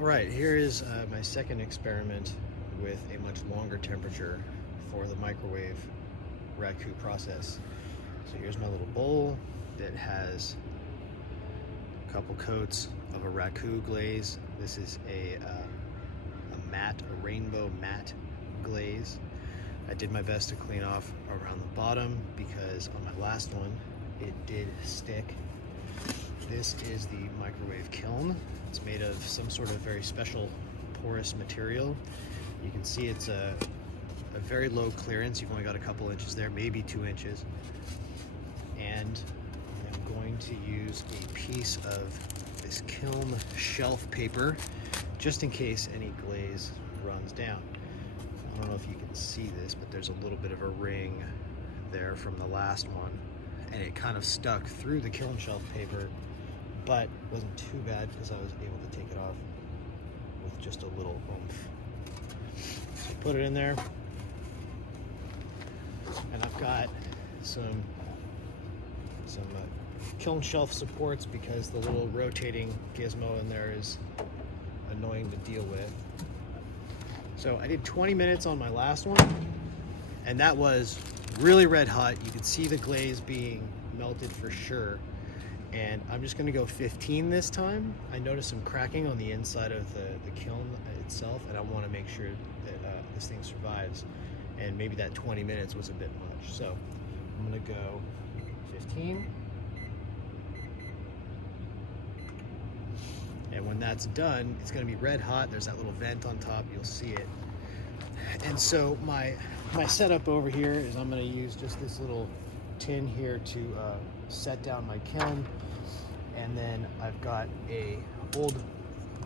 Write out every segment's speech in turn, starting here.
All right, here is my second experiment with a much longer temperature for the microwave Raku process. So here's my little bowl that has a couple coats of a Raku glaze. This is a rainbow matte glaze. I did my best to clean off around the bottom because on my last one it did stick. This is the microwave kiln. It's made of some sort of very special porous material. You can see it's a very low clearance. You've only got a couple inches there, maybe 2 inches. And I'm going to use a piece of this kiln shelf paper just in case any glaze runs down. I don't know if you can see this, but there's a little bit of a ring there from the last one, and it kind of stuck through the kiln shelf paper, but wasn't too bad because I was able to take it off with just a little oomph. So put it in there, and I've got some kiln shelf supports because the little rotating gizmo in there is annoying to deal with. So I did 20 minutes on my last one, and that was really red hot. You could see the glaze being melted for sure. And I'm just gonna go 15 this time. I noticed some cracking on the inside of the kiln itself, and I wanna make sure that this thing survives. And maybe that 20 minutes was a bit much. So I'm gonna go 15. And when that's done, it's gonna be red hot. There's that little vent on top, you'll see it. And so my setup over here is I'm gonna use just this little tin here to set down my kiln. And then I've got a old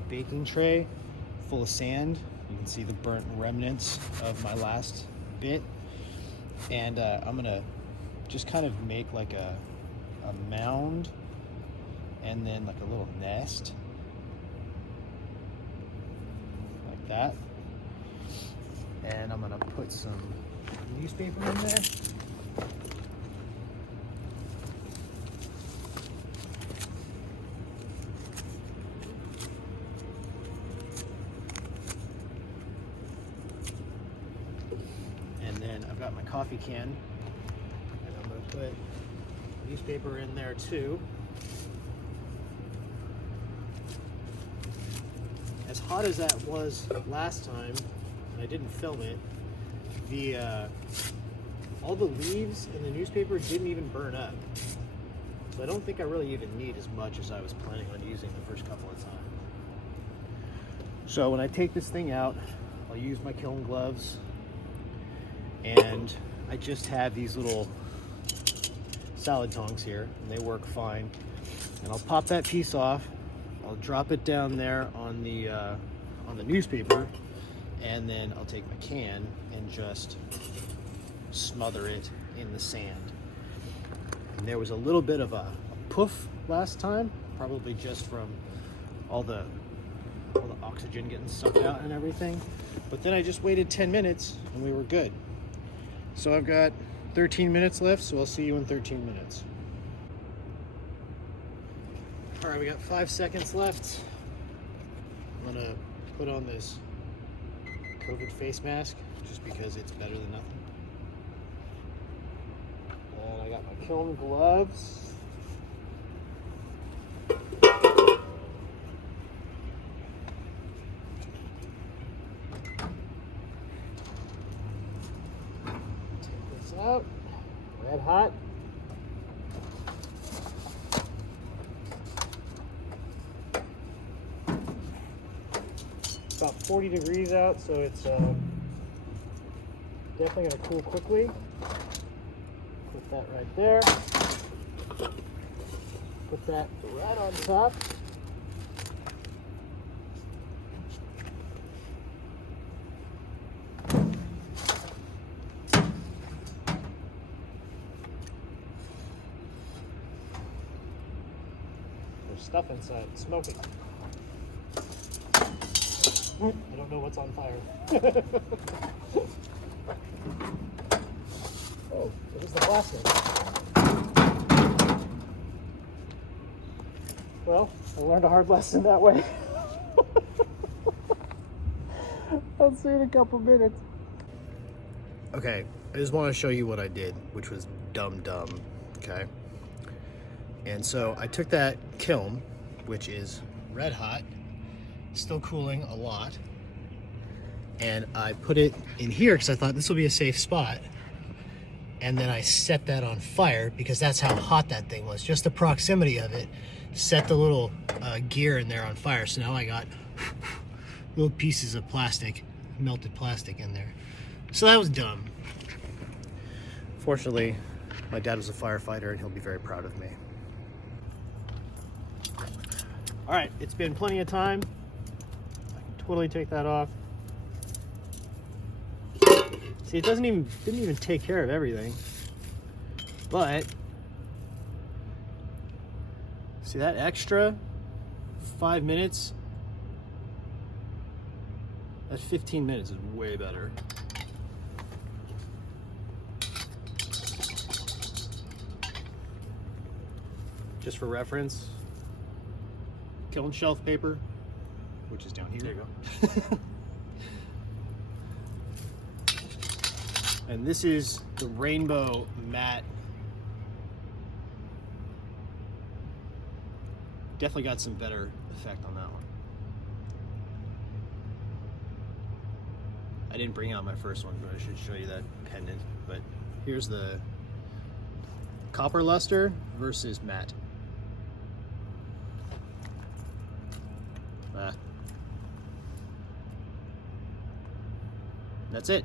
baking tray full of sand. You can see the burnt remnants of my last bit. And I'm gonna just kind of make like a mound and then like a little nest. Like that. And I'm gonna put some newspaper in there. And then I've got my coffee can, and I'm gonna put newspaper in there too. As hot as that was last time, and I didn't film it, all the leaves in the newspaper didn't even burn up. So I don't think I really even need as much as I was planning on using the first couple of times. So when I take this thing out, I'll use my kiln gloves, and I just have these little salad tongs here, and they work fine. And I'll pop that piece off, I'll drop it down there on the newspaper, and then I'll take my can and just smother it in the sand. And there was a little bit of a poof last time, probably just from all the oxygen getting sucked out and everything. But then I just waited 10 minutes and we were good. So I've got 13 minutes left, so I'll see you in 13 minutes. All right, we got 5 seconds left. I'm gonna put on this COVID face mask just because it's better than nothing. And I got my kiln gloves. Take this out, red hot. About 40 degrees out, so it's definitely gonna cool quickly. Put that right there. Put that right on top. There's stuff inside, it's smoking. I don't know what's on fire. Oh, it was the plastic. Well, I learned a hard lesson that way. I'll see you in a couple minutes. Okay, I just want to show you what I did, which was dumb, okay? And so I took that kiln, which is red hot, still cooling a lot, and I put it in here because I thought this will be a safe spot. And then I set that on fire because that's how hot that thing was. Just the proximity of it set the little gear in there on fire. So now I got little pieces of plastic, melted plastic in there. So that was dumb. Fortunately, my dad was a firefighter and he'll be very proud of me. All right, it's been plenty of time. I can totally take that off. See, it didn't even take care of everything. But see that extra 5 minutes? That 15 minutes is way better. Just for reference, kiln shelf paper, which is down here. There you go. And this is the rainbow matte. Definitely got some better effect on that one. I didn't bring out my first one, but I should show you that pendant. But here's the copper luster versus matte. That's it.